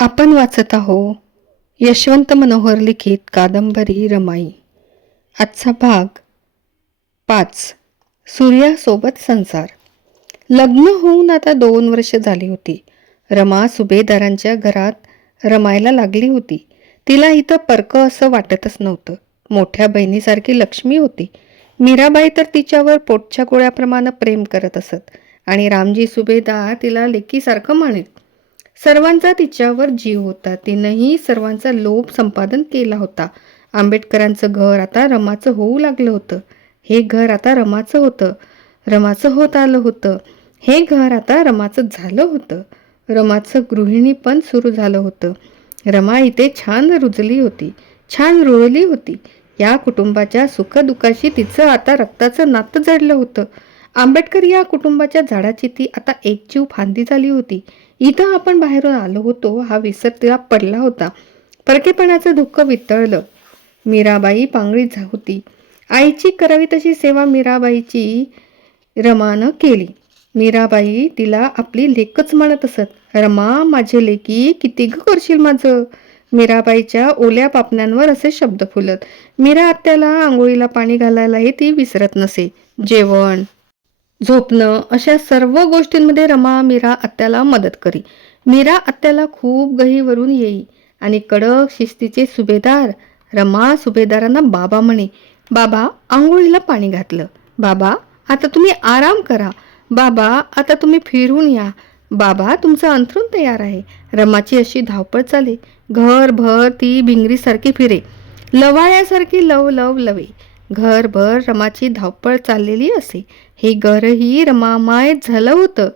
आपण वाचत आहो यशवंत मनोहर लिखित कादंबरी रमाई. आजचा भाग 5. सूर्यासोबत संसार. लग्न होऊन आता 2 वर्ष झाली होती. रमा सुभेदारांच्या घरात रमायला लागली होती. तिला इथं परकं असं वाटतच नव्हतं. मोठ्या बहिणीसारखी लक्ष्मी होती. मीराबाई तर तिच्यावर पोटच्या गोळ्याप्रमाणे प्रेम करत असत आणि रामजी सुभेदार तिला लेकीसारखं मानित. सर्वांचा तिच्यावर जीव होता. तिनंही सर्वांचा लोभ संपादन केला होता. आंबेडकरांचं घर आता रमाचं होऊ लागलं होतं. हे घर आता रमाचं होतं. रमाचं होत आलं होतं. हे घर आता रमाचं झालं होतं. रमाचं गृहिणी पण सुरू झालं होतं. रमा इथे छान रुजली होती, छान रुळली होती. या कुटुंबाच्या सुखदुःखाशी तिचं आता रक्ताचं नातं जडलं होतं. आंबेडकर या कुटुंबाच्या झाडाची ती आता एकजीव फांदी झाली होती. इथं आपण बाहेरून आलो होतो हा विसर तिला पडला होता. परकेपणाचं दुःख वितळलं. मीराबाई पांगळीत होती. आईची करावी तशी सेवा मीराबाईची रमानं केली. मीराबाई तिला आपली लेकच म्हणत असत. रमा माझे लेकी किती ग करशील माझं. मीराबाईच्या ओल्या पापण्यांवर असे शब्द फुलत. मीरा आत्याला आंघोळीला पाणी घालायलाही ती विसरत नसे. जेवण झोपणं अशा सर्व गोष्टींमध्ये रमा मीरा आत्याला मदत करी. मीरा आत्याला खूप गहीवरून येई आणि कडक शिस्तीचे सुभेदार रमा सुभेदारांना बाबा म्हणे. बाबा आंघोळीला पाणी घातलं. बाबा आता तुम्ही आराम करा. बाबा आता तुम्ही फिरून या. बाबा तुमचं अंथरूण तयार आहे. रमाची अशी धावपळ चाले. घरभर ती भिंगरीसारखी फिरे, लवाळ्यासारखी लव लव लवे. घरभर रमाची धावपळ चाललेली असे. हे घरही रमामायच झालं होतं.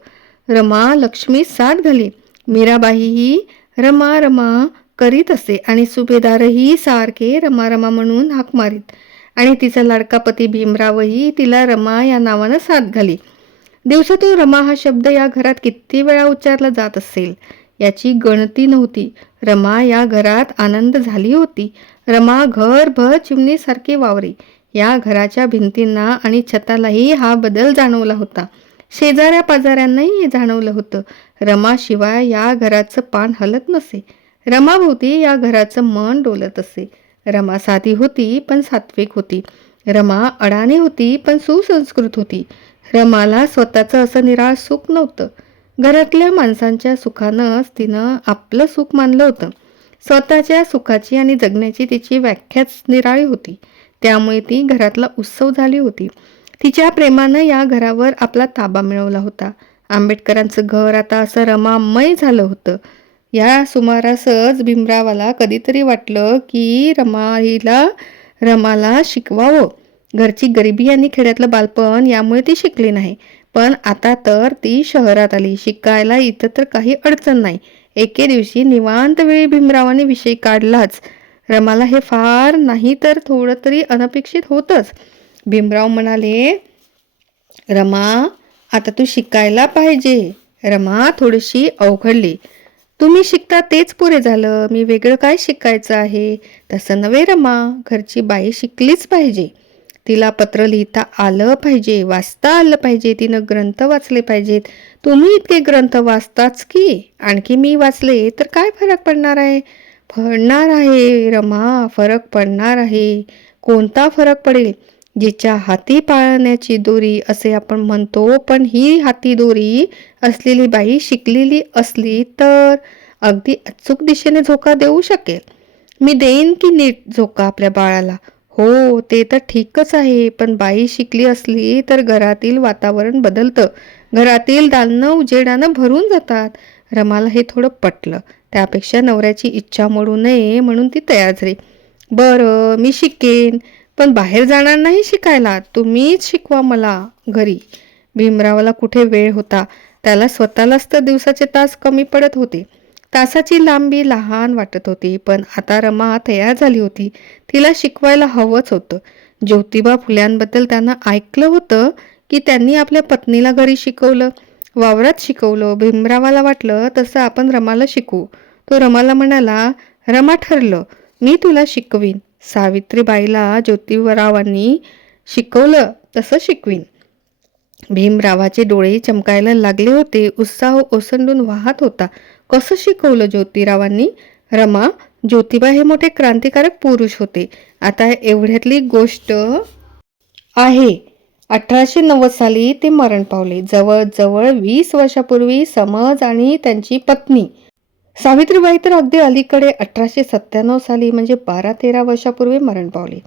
रमा लक्ष्मी साथ घाली. मीराबाईही रमा रमा करीत असे आणि सुभेदारही सारखे रमा रमा म्हणून हाक मारीत आणि तिचा लाडका पती भीमरावही तिला रमा या नावानं साथ घाली. दिवसातून रमा हा शब्द या घरात किती वेळा उच्चारला जात असेल याची गणती नव्हती. रमा या घरात आनंद झाली होती. रमा घरभर चिमणीसारखी वावरी. या घराच्या भिंतींना आणि छतालाही हा बदल जाणवला होता. शेजाऱ्या पाजाऱ्यांनाही जाणवलं होतं. रमाशिवाय या घराचं पान हलत नसे. रमाभोवती या घराचं मन डोलत असे. रमा साधी होती पण सात्विक होती. रमा अडाणी होती पण सुसंस्कृत होती. रमाला स्वतःचं असं निराळ सुख नव्हतं. घरातल्या माणसांच्या सुखानंच तिनं आपलं सुख मानलं होतं. स्वतःच्या सुखाची आणि जगण्याची तिची व्याख्याच निराळी होती. त्यामुळे ती घरातला उत्सव झाली होती. तिच्या प्रेमानं या घरावर आपला ताबा मिळवला होता. आंबेडकरांचं घर आता असं रमामय झालं होतं. या सुमारासच भीमरावाला कधीतरी वाटलं की रमाला शिकवावं. घरची गरिबी आणि खेड्यातलं बालपण यामुळे ती शिकली नाही. पण आता तर ती शहरात आली. शिकायला इथं तर काही अडचण नाही. एके दिवशी निवांत वेळी भीमरावाने विषय काढलाच. रमाला हे फार नाही तर थोडं तरी अनपेक्षित होतंच. भीमराव म्हणाले, रमा आता तू शिकायला पाहिजे. रमा थोडीशी अवघडली. तुम्ही शिकता तेच पुरे झालं. मी वेगळं काय शिकायचं आहे. तसं नव्हे रमा, घरची बाई शिकलीच पाहिजे. तिला पत्र लिहिता आलं पाहिजे, वाचता आलं पाहिजे, तिनं ग्रंथ वाचले पाहिजेत. तुम्ही इतके ग्रंथ वाचताच की आणखी मी वाचले तर काय फरक पडणार आहे. पडणार आहे रमा, फरक पडणार आहे. कोणता फरक पडेल. जिच्या हाती पाळण्याची दोरी असे आपण म्हणतो, पण ही हाती दोरी असलेली बाई शिकलेली असली तर अगदी अचूक दिशेने झोका देऊ शकेल. मी देईन की नीट झोका आपल्या बाळाला. हो ते तर ठीकच आहे, पण बाई शिकली असली तर घरातील वातावरण बदलतं. घरातील दालनं उजेडानं भरून जातात. रमाला हे थोडं पटलं. त्यापेक्षा नवऱ्याची इच्छा मोडू नये म्हणून ती तयार झाली. बरं मी शिकेन, पण बाहेर जाणार नाही शिकायला. तुम्हीच शिकवा मला घरी. भीमरावाला कुठे वेळ होता. त्याला स्वतःलाच तर दिवसाचे तास कमी पडत होते. तासाची लांबी लहान वाटत होती. पण आता रमा तयार झाली होती. तिला शिकवायला हवंच होतं. ज्योतिबा फुल्यांबद्दल त्यानं ऐकलं होतं की त्यांनी आपल्या पत्नीला घरी शिकवलं, वावरात शिकवलं. भीमरावाला वाटलं तसं आपण रमाला शिकवू. तो रमाला म्हणाला, रमा ठरलं, मी तुला शिकवीन. सावित्रीबाईला ज्योतिबारावांनी शिकवलं तसं शिकवीन. भीमरावाचे डोळे चमकायला लागले होते. उत्साह ओसंडून वाहत होता. कसं शिकवलं ज्योतिरावांनी? रमा, ज्योतिबा हे मोठे क्रांतिकारक पुरुष होते. आता एवढ्यातली गोष्ट आहे. 1890 साली ते मरण पावले. जवळजवळ 20 वर्षापूर्वी समज आणि त्यांची पत्नी सावित्रीबाई तर अगदी अलीकडे 1897 साली म्हणजे 12-13 वर्षापूर्वी मरण पावले.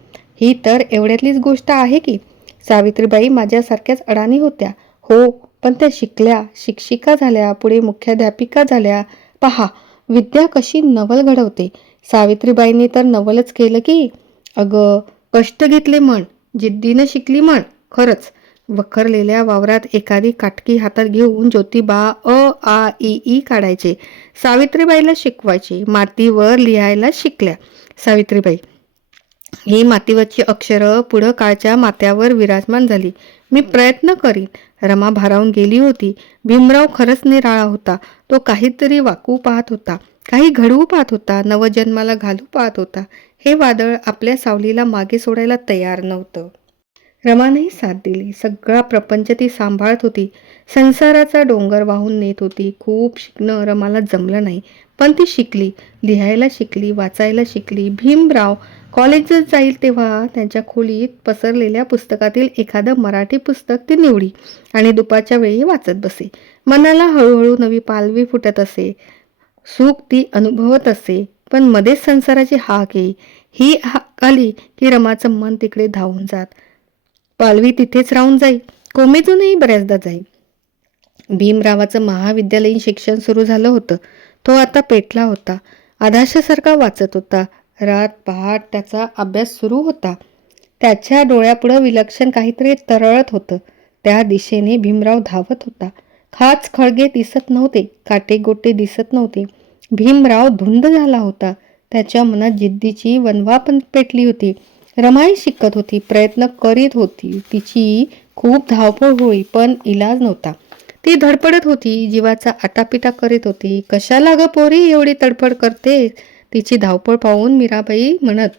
ही तर एवढ्यातलीच गोष्ट आहे की. सावित्रीबाई माझ्यासारख्याच अडाणी होत्या. हो, पण त्या शिकल्या, शिक्षिका झाल्या, पुढे मुख्याध्यापिका झाल्या. पहा, विद्या कशी नवल घडवते. सावित्रीबाईंनी तर नवलच केलं की. अगं, कष्ट घेतले म्हण, जिद्दीनं शिकली म्हण. खरंच, वखरलेल्या वावरात एखादी काटकी हातात घेऊन ज्योतिबा आ इ ई काढायचे. सावित्रीबाईला शिकवायचे. मातीवर लिहायला शिकल्या सावित्रीबाई. ही मातीवरची अक्षरं पुढं काळच्या माथ्यावर विराजमान झाली. मी प्रयत्न करीन. रमा भारावून गेली होती. भीमराव खरंच निराळा होता. तो काहीतरी वाकू पाहत होता, काही घडवू पाहत होता, नवजन्माला घालू पाहत होता. हे वादळ आपल्या सावलीला मागे सोडायला तयार नव्हतं. रमानेही साथ दिली. सगळा प्रपंच ती सांभाळत होती. संसाराचा डोंगर वाहून नेत होती. खूप शिकणं रमाला जमलं नाही, पण ती शिकली. लिहायला शिकली, वाचायला शिकली. भीमराव कॉलेजात जाईल तेव्हा त्यांच्या खोलीत पसरलेल्या पुस्तकातील एखादं मराठी पुस्तक ती निवडी आणि दुपारच्या वेळी वाचत बसे. मनाला हळूहळू नवी पालवी फुटत असे. सुख ती अनुभवत असे. पण मध्येच संसाराची हाक येई. ही हाक आली की रमाचं मन तिकडे धावून जात. पालवी तिथेच राहून जाई. कोमेजूनही बऱ्याचदा जाई. भीमरावाचं महाविद्यालयीन शिक्षण सुरू झालं होतं. तो आता पेटला होता. आधाशासारखा वाचत होता. रात पहाट त्याचा अभ्यास सुरू होता. त्याच्या डोळ्यापुढं विलक्षण काहीतरी तरळत होतं. त्या दिशेने भीमराव धावत होता. खाच खळगे दिसत नव्हते, काटेगोटे दिसत नव्हते. भीमराव धुंद झाला होता. त्याच्या मनात जिद्दीची वणवा पण पेटली होती. रमाई शिकत होती, प्रयत्न करीत होती. तिची खूप धावपळ होई, पण इलाज नव्हता. ती धडपडत होती, जीवाचा आटापिटा करीत होती. कशाला ग पोरी एवढी तडफड करते? तिची धावपळ पाहून मीराबाई म्हणत.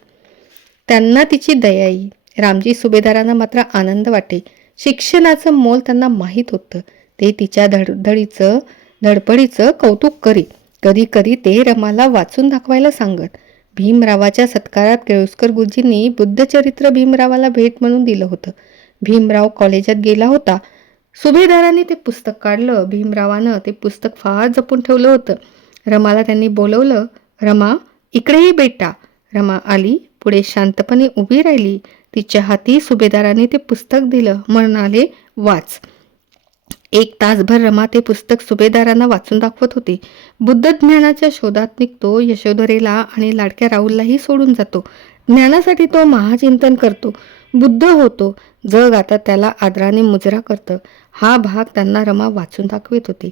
त्यांना तिची दया येई. रामजी सुभेदारांना मात्र आनंद वाटे. शिक्षणाचं मोल त्यांना माहीत होतं. ते तिच्या धडपडीचं कौतुक करीत. कधी कधी ते रमाला वाचून दाखवायला सांगत. भीमरावाच्या सत्कारात केळुस्कर गुरुजींनी बुद्धचरित्र भीमरावाला भेट म्हणून दिलं होतं. भीमराव कॉलेजात गेला होता. सुभेदारांनी ते पुस्तक काढलं. भीमरावानं ते पुस्तक फार जपून ठेवलं होतं. रमाला त्यांनी बोलवलं. रमा, इकडेही बेटा. रमा आली. पुढे शांतपणे उभी राहिली. तिच्या हाती सुभेदारांनी ते पुस्तक दिलं. म्हणाले, वाच. 1 तासभर रमा ते पुस्तक सुभेदारांना वाचून दाखवत होती. बुद्ध ज्ञानाच्या शोधात निघतो. यशोधरेला आणि लाडक्या राहुललाही सोडून जातो. ज्ञानासाठी तो महाचिंतन करतो. बुद्ध होतो. जग आता त्याला आदराने मुजरा करतं. हा भाग त्यांना रमा वाचून दाखवित होती.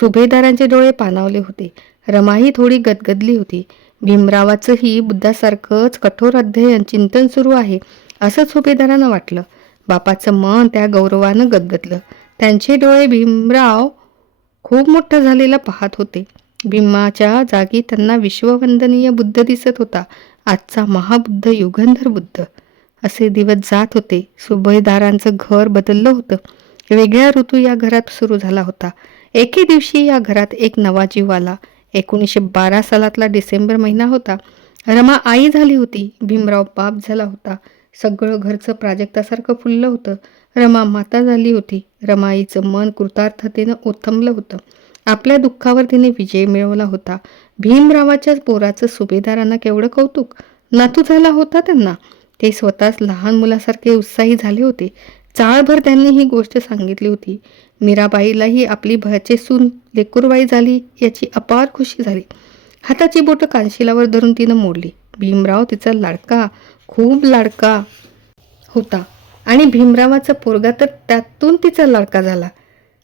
सुभेदारांचे डोळे पाणावले होते. रमाही थोडी गदगदली होती. भीमरावाचंही बुद्धासारखंच कठोर अध्ययन चिंतन सुरू आहे असं सुभेदारांना वाटलं. बापाचं मन त्या गौरवानं गदगदलं. त्यांचे डोळे भीमराव खूप मोठा झालेला पाहत होते. भीमाच्या जागी त्यांना विश्ववंदनीय बुद्ध दिसत होता. आजचा महाबुद्ध युगंधर बुद्ध. असे दिवस जात होते. सुभेदारांचं घर बदललं होतं. वेगळा ऋतू या घरात सुरू झाला होता. एके दिवशी या घरात एक नवा जीव आला. 1912 सालातला डिसेंबर महिना होता. रमा आई झाली होती. भीमराव बाप झाला होता. सगळं घरचं प्राजक्तासारखं फुललं होतं. रमा माता झाली होती. रमाईचं मन कृतार्थतेनं ओथंबलं होतं. आपल्या दुःखावर तिने विजय मिळवला होता. भीमरावाच्याच पोराचं सुभेदारांना केवढं कौतुक. नातू झाला होता त्यांना. ते स्वतःच लहान मुलासारखे उत्साही झाले होते. चाळभर त्यांनी ही गोष्ट सांगितली होती. मीराबाईलाही आपली भयाचे सून लेकुरबाई झाली याची अपार खुशी झाली. हाताची बोटं कानशिलावर धरून तिनं मोडली. भीमराव तिचा लाडका, खूप लाडका होता आणि भीमरावाचा पोरगा तर त्यातून तिचा लाडका झाला.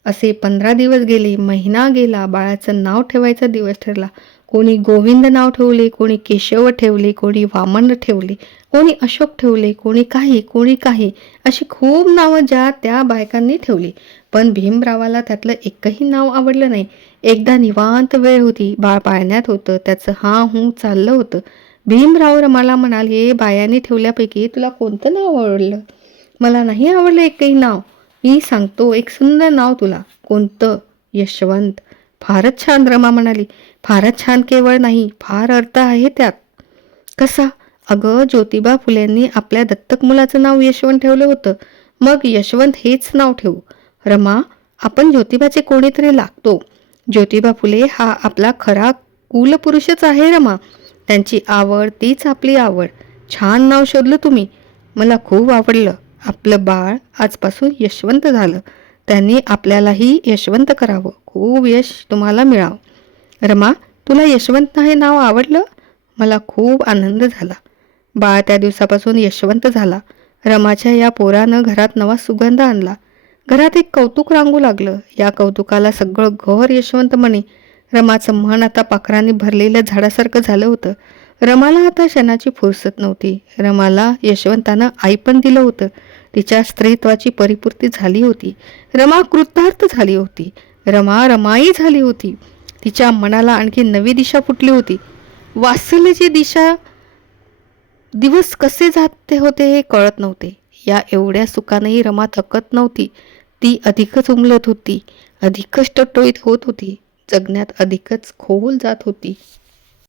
असे 15 दिवस गेले. महिना गेला. बाळाचं नाव ठेवायचा दिवस ठरला. कोणी गोविंद नाव ठेवले, कोणी केशव ठेवले, कोणी वामन ठेवले, कोणी अशोक ठेवले, कोणी काही अशी खूप नावं ज्या त्या बायकांनी ठेवली. पण भीमरावाला त्यातलं एकही नाव आवडलं नाही. एकदा निवांत वेळ होती. बाळ पाळण्यात होतं. त्याचं हूं चाललं होतं. भीमराव रमाला म्हणाले, बायांनी ठेवल्यापैकी तुला कोणतं नाव आवडलं? मला नाही आवडलं एकही नाव. मी सांगतो एक सुंदर नाव तुला. कोणतं? यशवंत. फारच छान, रमा म्हणाली. फारच छान केवळ नाही, फार अर्थ आहे त्यात. कसा? अगं, ज्योतिबा फुलेंनी आपल्या दत्तक मुलाचं नाव यशवंत ठेवलं होतं. मग यशवंत हेच नाव ठेवू. रमा, आपण ज्योतिबाचे कोणीतरी लागतो. ज्योतिबा फुले हा आपला खरा कुलपुरुषच आहे रमा. त्यांची आवड तीच आपली आवड. छान नाव शोधलं तुम्ही. मला खूप आवडलं. आपलं बाळ आजपासून यशवंत झालं. त्यांनी आपल्यालाही यशवंत करावं. खूप यश तुम्हाला मिळावं. रमा, तुला यशवंत हे नाव आवडलं? मला खूप आनंद झाला. बाळ त्या दिवसापासून यशवंत झाला. रमाच्या या पोरानं घरात नवा सुगंध आणला. घरात एक कौतुक रांगू लागलं. या कौतुकाला सगळं घर यशवंत म्हणे. रमाचं मन आता पाखरांनी भरलेल्या झाडासारखं झालं होतं. रमाला आता क्षणाची फुरसत नव्हती. रमाला यशवंतानं आई पण दिलं होतं. तिच्या स्त्रीत्वाची परिपूर्ती झाली होती. रमा कृतार्थ झाली होती. रमा रमाई झाली होती. तिच्या मनाला आणखी नवी दिशा फुटली होती. वात्सल्याची दिशा दिवस कसे जाते होते हे कळत नव्हते. या एवढ्या सुखानेही रमा थकत नव्हती. ती अधिकच उमलत होती, अधिकच टटोळीत होत होती, जगण्यात अधिकच खोल जात होती.